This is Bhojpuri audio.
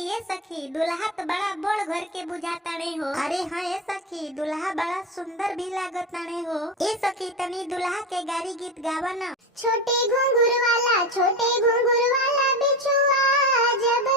ए सखी दुल्हा तो बड़ा बड़ घर के बुझाताड़े हो। अरे हाँ ए सखी दुल्हा बड़ा सुंदर भी लागताड़े हो। ए सखी तनी दुल्हा के गारी गीत गावा ना। छोटे घुंघरू वाला बिछुआ जब